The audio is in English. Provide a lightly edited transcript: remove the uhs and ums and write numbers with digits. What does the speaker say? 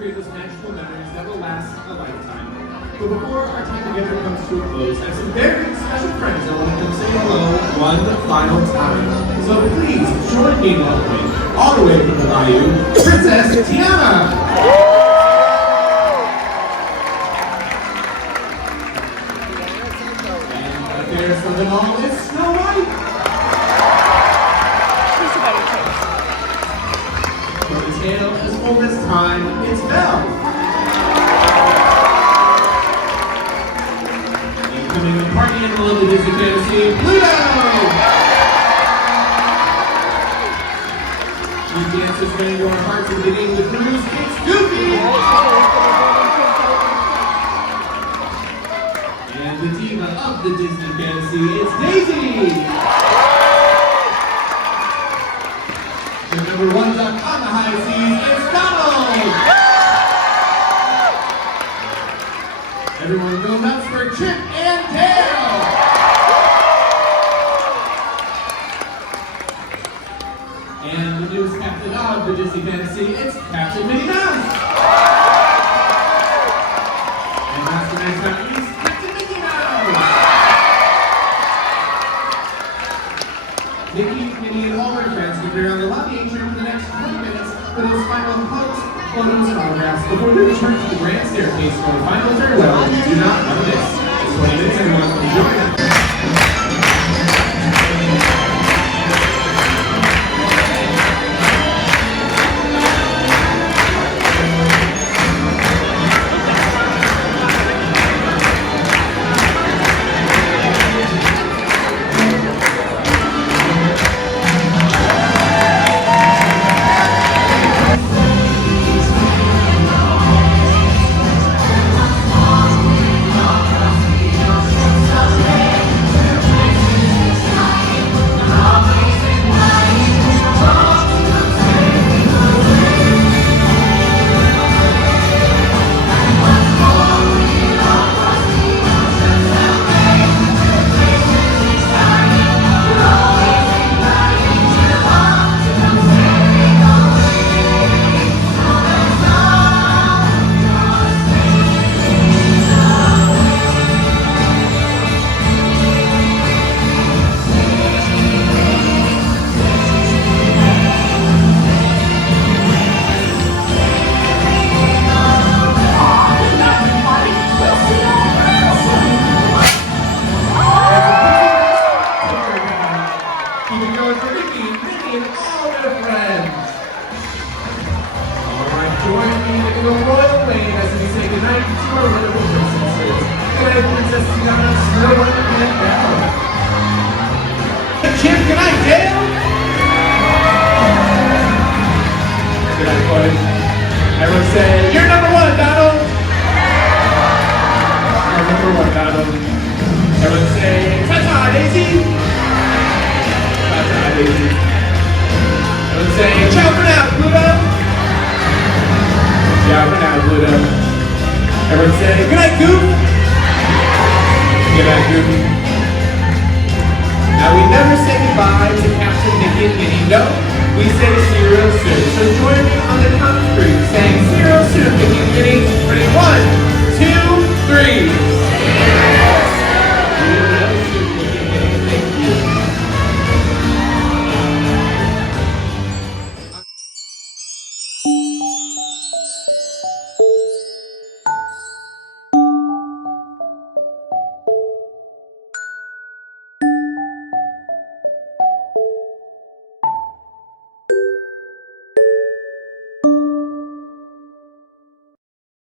create those magical memories that will last a lifetime. But before our time together comes to a close, I have some very special friends that want to come say hello one final time. So please join me in welcoming, all the way from the Bayou, Princess Tiana! There's from them all is Snow White. She's a better choice. From the tale as old as time, it's Belle. And coming to party animal of the Disney fantasy, Pluto. She dances winning your hearts and beginning with news, it's Goofy. And the diva of the Disney fantasy is Daisy! The number one duck on the high seas is Donald! Everyone go nuts for Chip and Dale! And the newest captain of the Disney fantasy, it's Captain Minnie Mouse! And last but not least, Mickey, Minnie, and all their friends will be around the lobby atrium for the next 20 minutes for those final hugs, photos, and autographs before we return to the grand staircase for the final farewell. Do not want to miss. It's 20 minutes, everyone. Enjoy. Chip, good night, Dale! Good night, boys. Everyone say, you're number one, Donald! You're number one, Donald. Everyone say, ta-ta, Daisy! Ta-ta, Daisy. Everyone say, ciao for now, Pluto! Ciao for now, Pluto. Everyone say, good night, Goof! Good night, Goof. Now we never say goodbye to Captain Mickey and Minnie, no, we say see you real soon. So join me on the count of 3.